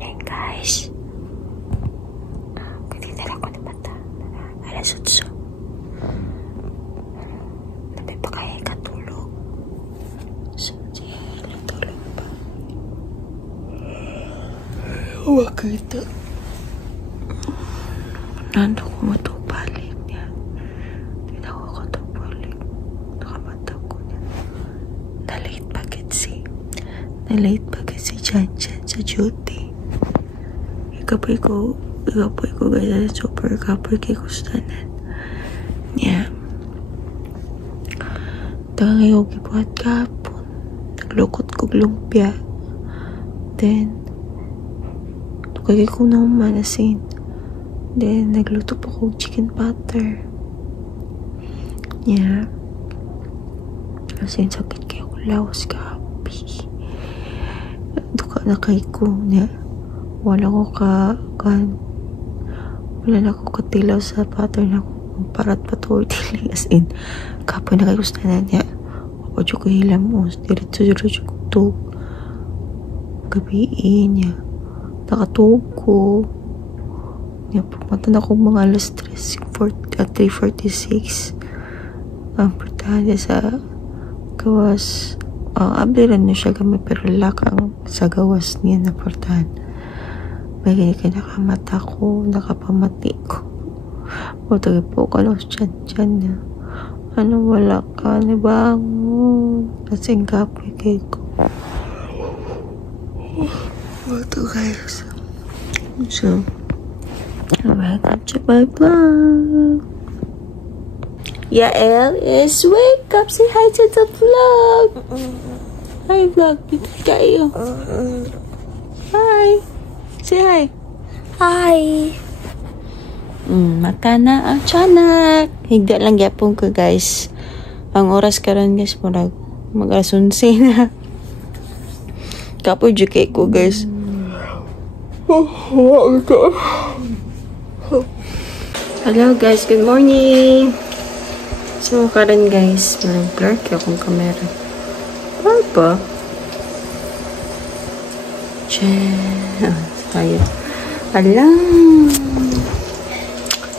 morning, guys. Kutitala ko na bata. Alas 8. Nabi pa kaya ikatulog. So, siya tulog pa. Wakita. Nando ko matubalik niya. Hindi ako katubalik. Nakamatag ko niya. Na-late bagit si Jan sa duty. Ikapoy ko guys, super kapoy kay kustanan. Yeah. Tagay ko gibuhat kapon. Naglukot ko lumpia. Then, tukagay ko na umanasin. Then, nagluto pa ko chicken butter. Yeah. Kasi sakit kayo ko lawas kapi. Duka na kay ko niya. Wala na ko katilaw sa pattern ako. Parat patuloy tiling as in. Kapoy na kay gusto na niya. Ako ko hilam mo. Diretso ko tug. Gabiin niya. Nakatug ko. Niya pumunta na akong mga alas 3:46. Ang portahan sa gawas. Abliran na siya gamit pero lakang sa gawas niya na portahan. May kaya nakamata ko, nakapamati ko. O tagay po ka lang dyan niya. Ano wala ka, nibangon. Kasing kapoy kay ko. Ito guys. So, welcome to my vlog. Yael is wake up. Say hi to the vlog. Hi vlog. Dito kayo. Hi. Say hi. Hi. Mata na ang tiyanak. Higda lang yapon ko guys. Ang oras karon guys mag-asunsi na. Kapoy juke ko guys. Hello guys, good morning. So karon guys, blur kaya akong camera. Ano ba? Tayo.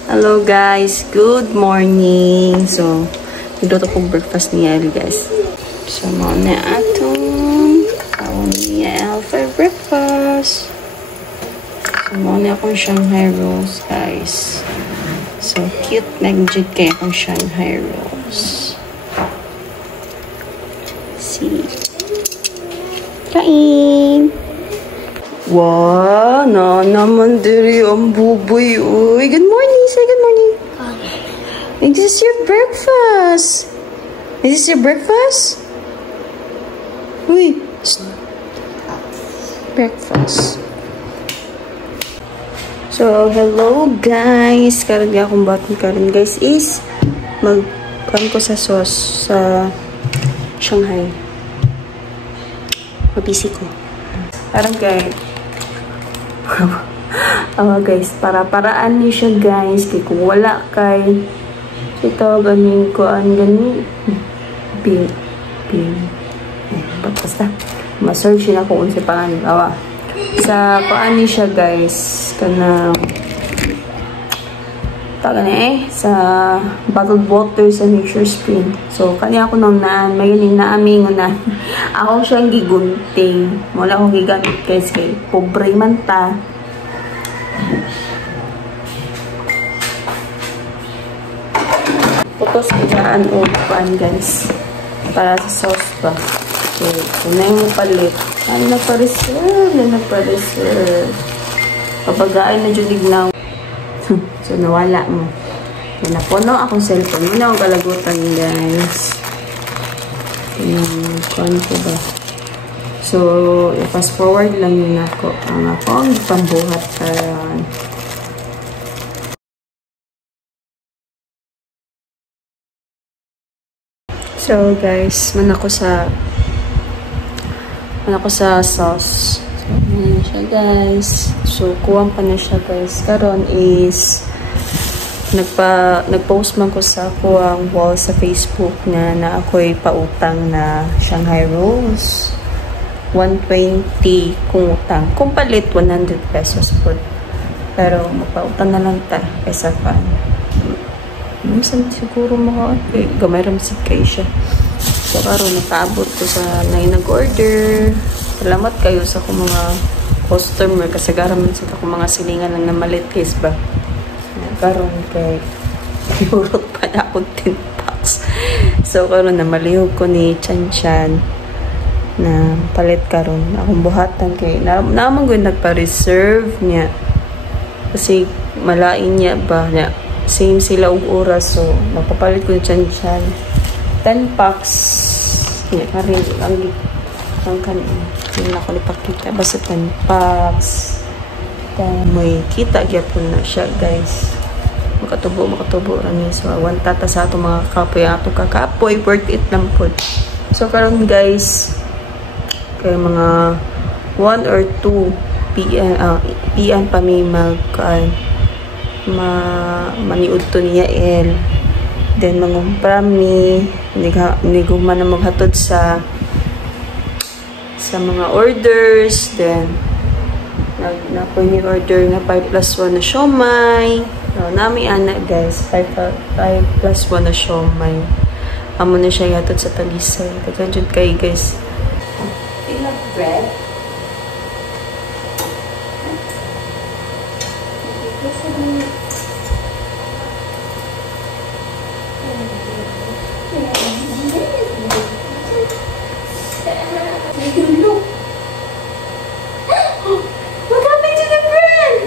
Hello guys, good morning. So, nagluto kong breakfast ni Yael guys. So, muna atong kaon ni Yael for breakfast. So, muna akong Shanghai rolls guys. So, cute. Nag-jig kaya akong Shanghai rolls. See. Kain! Wow, na naman diri ang buboy. Uy, good morning. Say good morning. Is this your breakfast? Is this your breakfast? Uy. Breakfast. So, hello guys. Karon akong bakit karon guys is magkuhan ko sa sauce sa Shanghai. Mabisi ko. Parang guys. Guys, para-paraan niyo siya guys. Kaya kung wala kay ito, ganin ko ang ganin. Basta. Ma-search na kung unsa pangalan. Sa paano siya guys. Sa bottled water sa nature spring. So, kanya ako nang may ganing naamingon na. Ako siyang gigunting. Wala akong gigamit guys kay pobre man ta. Putos kailangan o pan guys. Para sa sauce ba. So, kung na yung palit. Ay, nagpa-reserve. Kapag-aay na dyan ignaw. So, nawala mo. Yan, napuno akong cellphone. Yun akong kalagutan, guys. Kuhan ko ba? So, i-fast forward lang yun ako. Ang akong pambuhat karon. So, guys, man ako sa sauce. So, yan siya, guys. So, kuwang pa na siya, guys. Karon is nagpost man ko sa kuwang wall sa Facebook na ako'y pautang na Shanghai rolls. 120 kung utang. Kung palit, 100 pesos po. Pero magpautang na lang ta kaysa pa. Minsan siguro mga gamay ramsig kayo siya. So karon nakaabot ko sa nag-order. Salamat kayo sa akong mga customer kasi garaman sa akong mga silingan lang na malitis ba. Karon kay iurot pa na akong 10 bucks. So karon na malihog ko ni Chan Chan na palit karon akong buhatan kay naman ko nagpa-reserve niya kasi malain niya ba na same sila og oras so mapapalit ko ni Chan Chan 10 packs niya karin ang kanin hindi na ako nipakita basta 10 packs may kita gyapon na siya guys makatubo rani so one tata sa ato mga kakapoy worth it lang po so karon guys kay mga 1 or 2 PM pa may maniud to niya then mangumpra mi niguman na maghatod sa mga orders then napoy ni order na 5+1 na siomay nami anak guys 5+1 na siomay amo na siya yatod sa talisay taganjud kay guys bread. Look. What happened to the bread?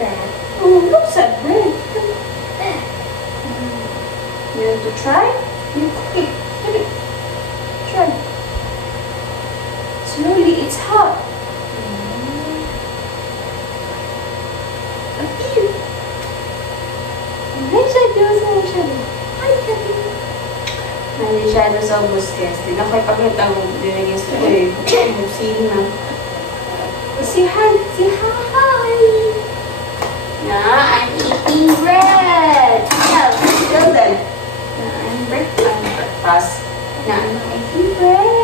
Oh, looks like bread. You want to try? You cook it. Try. Slowly, it's hot. Shadow's almost guys. Di na kayo pakita mo. Di na guys ko eh. See na. Say hi. Say hi. I'm eating bread. Yeah, tell them. I'm breakfast. I'm eating bread.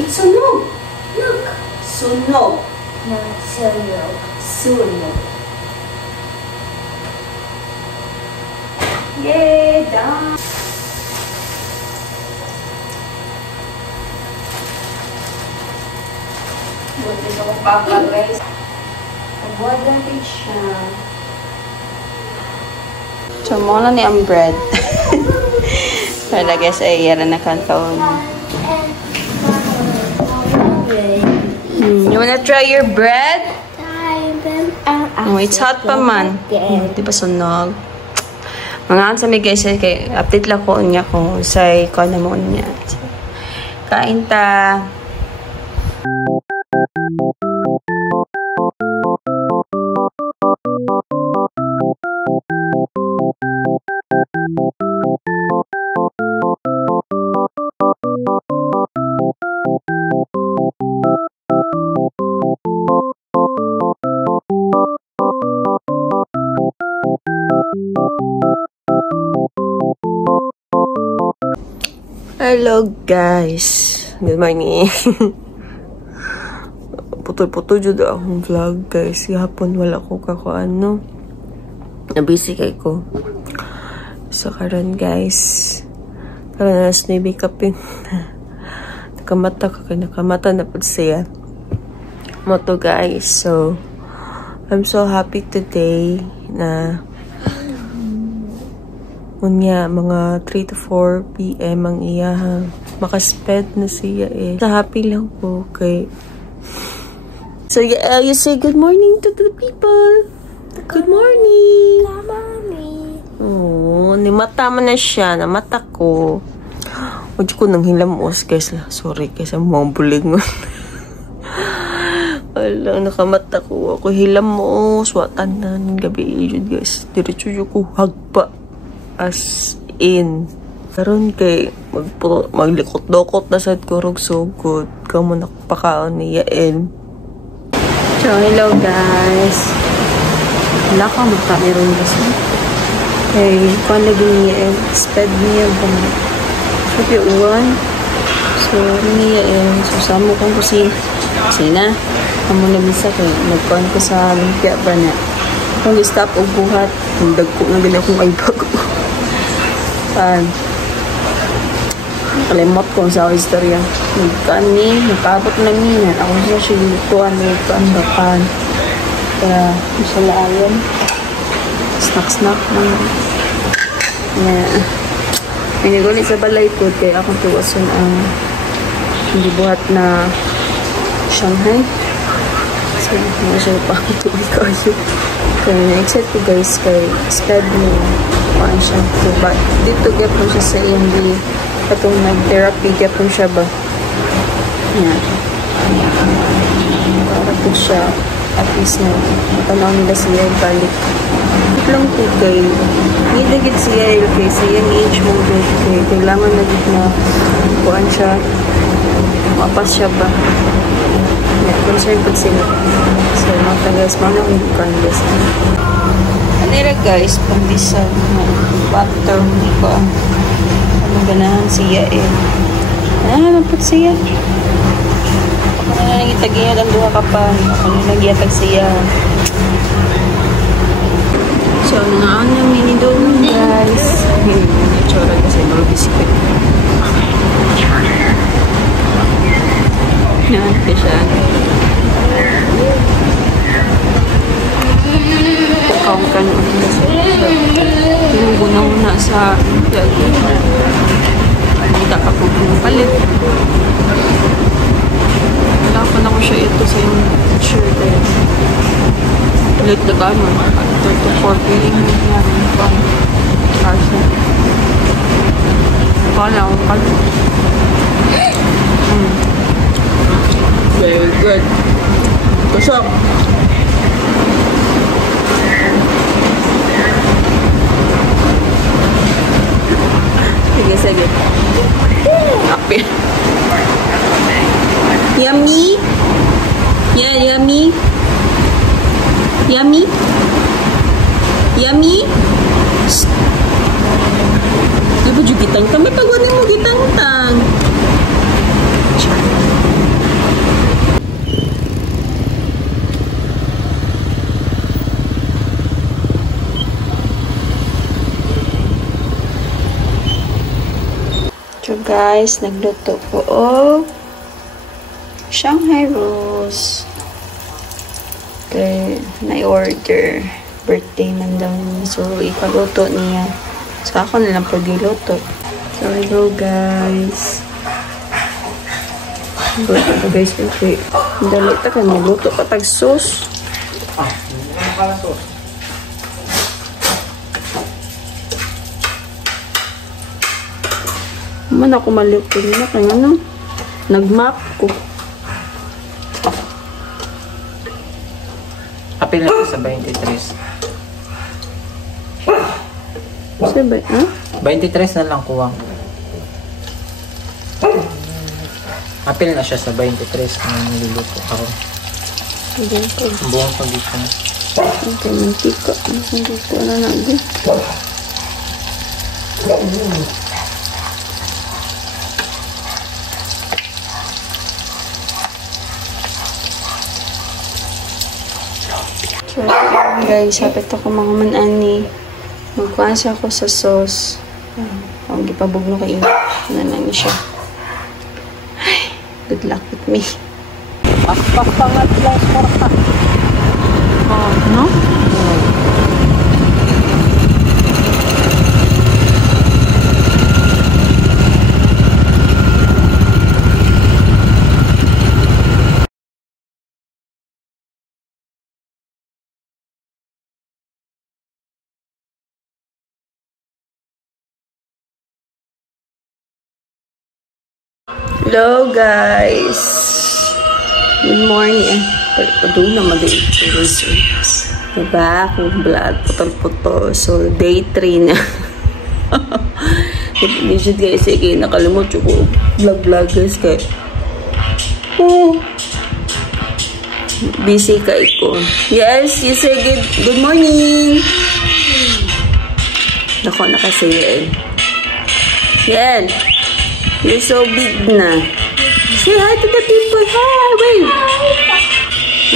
It's sunog. Look. Sunog. No, sunog. Sunog. Yay, done. Buti sa kong papa, guys. Nabuhat natin siya. So, muna ni ang bread. Para guys, ay yara na kantaon. You wanna try your bread? Oh, it's hot pa man. Di ba sunog? Mga sa may guys, kay update lang ko niya kung say ko na mo niya. Kain ta. Hello guys, good morning. Putol-putol jud akong vlog guys. Gahapon wala ko kakuan no. Na-busy kay ko. So karon guys, karon na sa makeup in. Nakamata na pud siya. Moto guys, so I'm so happy today na unya mga 3 to 4 PM ang iya makasped na siya eh. So happy lang po kay. So you say good morning to the people. Good morning. Oh, ni mata man na siya, na mata ko. Uji ko nang hilamos guys. Sorry guys, ang mga bulingon. Wala, nakamata ko. Ako hilamos, watanan gabi yun guys. Diretso ko hagpa. As in, Karon kay maglikot-dokot na sad kurog sugod. Kamo nakapakaon ni Yael. So, hello guys. Wala ka mata meron kasi. Okay, kung lagi niya sped niya ba na. Sabi uwan. So, niya so samo kong kusina. Kusina. Amo na bisa ko. Nagkuhan ko sa lumpia ba na. Kung stop o buhat, dagko na gina akong ibag. Kalimot ko sa istorya. Nagkabot na niya. Ako siya siya lutuan, bakan. Kaya, masala ayon. Snack lang. Pinigulit sa balay po, kaya akong tuwason ang hindi buhat na Shanghai. So, hindi siya pa ako kayo. Kaya na-excite ko guys kay spread mo paan siya. Diba? Dito gapon siya sa EMB. Katong nag-therapy gapon siya ba? Yan. Para po siya at least na matanaw nila siya balik. Ito lang po kay nilagit siya kay sa young age mo kay kailangan na dito na kuhaan siya mapas siya ba? Concerned po sila. So, mga guys, mga nang guys. Anira guys, pandisa na water, hindi ko ang ganahan siya naman po siya. Ako na nangitagiyat ang duha ka pa. Ako na nagiyatag siya. So, nangaon na mini doon guys. Hindi na tsura kasi mga biskuit. Nanti siya. Pagkaong ka noon kasi pinungguna muna sa lagi. Hindi ka po palit. Wala ko siya ito sa yung shirt. Palit na ka mo. After to 4 feeling niya. Kasi kala akong palit. Very good. Kusok. Sige. Api. Yummy? Yeah, yummy. Yummy? Yummy? Ano ba yung gitang-tang? May pagwanin mo gitang-tang. So guys, nagluto ko Shanghai rolls. Okay, na-order. Birthday man daw niya. So, ipaluto niya. So, ako na lang pag-iluto. So, hello guys. Luto ko guys. Okay. Dali ta kayo. Magluto pa tag-sauce. Ano pala sauce? Man ako maluto na. Kaya ano? Nag-map ko. Apil na sa 23. Sabi, ha? 23 na lang kuwang. Apil na siya sa 23 kung niluluto ako. Ang buong pag-ikan. Okay, mantika. Hindi ko na nagin. So, guys, hapit ako mga manani. Magkuhansa ako sa sauce. Ang gipabugno kayo. Ano na niya siya. Ay, good luck with me. Pakpangat lang sporta. Oh, no? Hello guys. Good morning. Doon na mag-i-tuloy. Diba? Kung vlog, putol-putol. So, day 3 na. Legit guys, kaya nakalimot ko vlog guys kay busy kay ko. Yes, you say good morning. Nako na kasi yan. You're so big na. Say hi to the people. Hi, wait.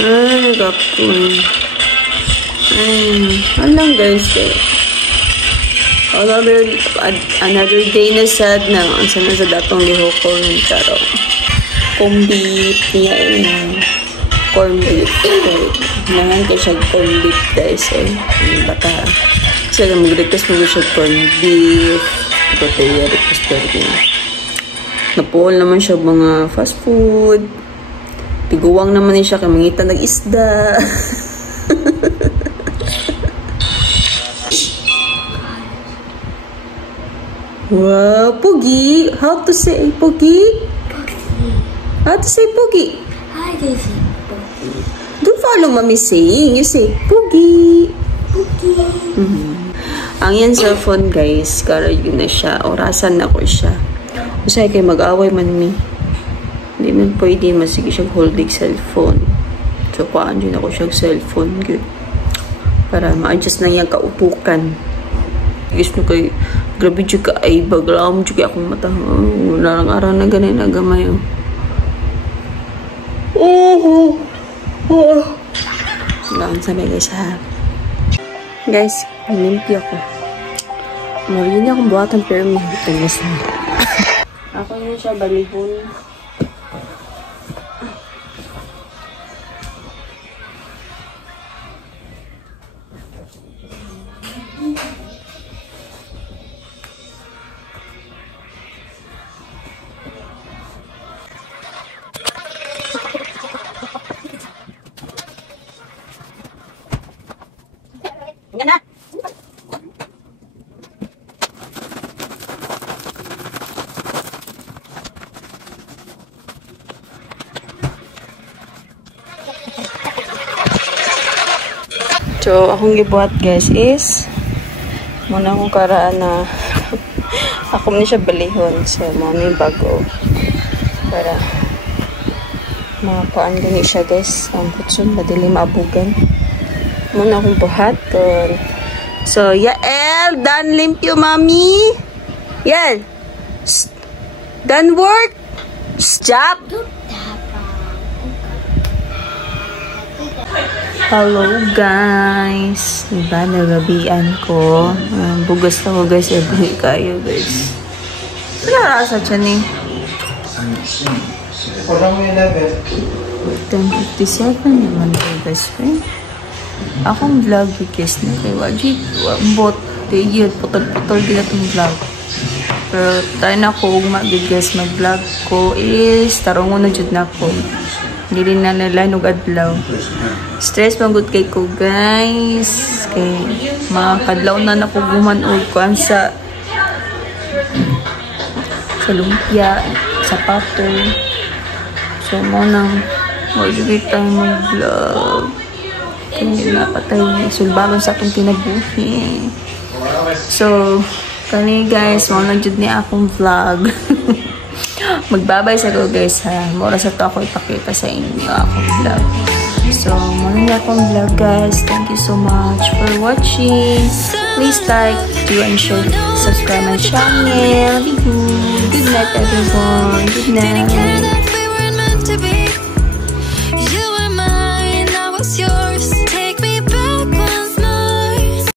Ay, kapun. Alam guys another day na sad na ang sana sa datong lihok ko ng taro. Corn beef niya corn beef. Nangan ko siya corn beef guys baka siya mag-request mo siya corn beef. Baka request ko rin. Napuol naman siya mga fast food. Tiguwang naman siya kay mangita nag-isda. Wow, Pogi. How to say Pogi? How to say Pogi? How do you say Pogi? Don't follow mommy saying. You say Pogi. Pogi. Ang yan cellphone guys, kara yun na siya. Orasan na ko siya. Kasi kayo mag-away man mi. Hindi man pwede masige siya holding cellphone. So, paan yun ako siya cellphone. Good. Para ma-adjust lang yung kaupukan. Guys mo kayo, grabe juga ay baglam juga akong mata. Narang-araw na ganun na gamay. Lang sabi guys ha. Guys, limpyo ako. Marili akong buhatan pero may guys ha. Ako yun siya balihon. Gana. So, akong gibuhat guys is muna akong karaan na ako na siya balihon. So, muna yung bago para mapaan gani siya guys. Ang kutsun, madali maabugan. Muna akong buhaton. So, Yael, done limpyo, mami. Yael, done work. Stop. Hello guys. Diba, nagabian ko. Bugas na ko guys. Every kayo guys. Wala rasa dyan eh. 10:57 naman kayo guys. Akong vlog guys na kay Wajik. Bot. Tigil. Putol-putol din itong vlog. Pero tayo na ko. Mag-vlog guys. Mag-vlog ko is tarungo na dyan na ko. Hindi rin na nalanog adlaw. Stress pang good kay ko guys. Kay mga kadlaw na nakugumanog ko sa lumpia, sapato. So mo nang mag-vlog tayo mag-vlog. Kaya napatay sulbaron sa akong kinabuhi. So kani guys, mo lang jud ni akong vlog. Magbabay sa ko guys ha. Mura sa to ako ipakita sa inyo akong vlog. So, muna akong vlog guys. Thank you so much for watching. Please like, do and share, subscribe my channel. Good night everyone. Good night.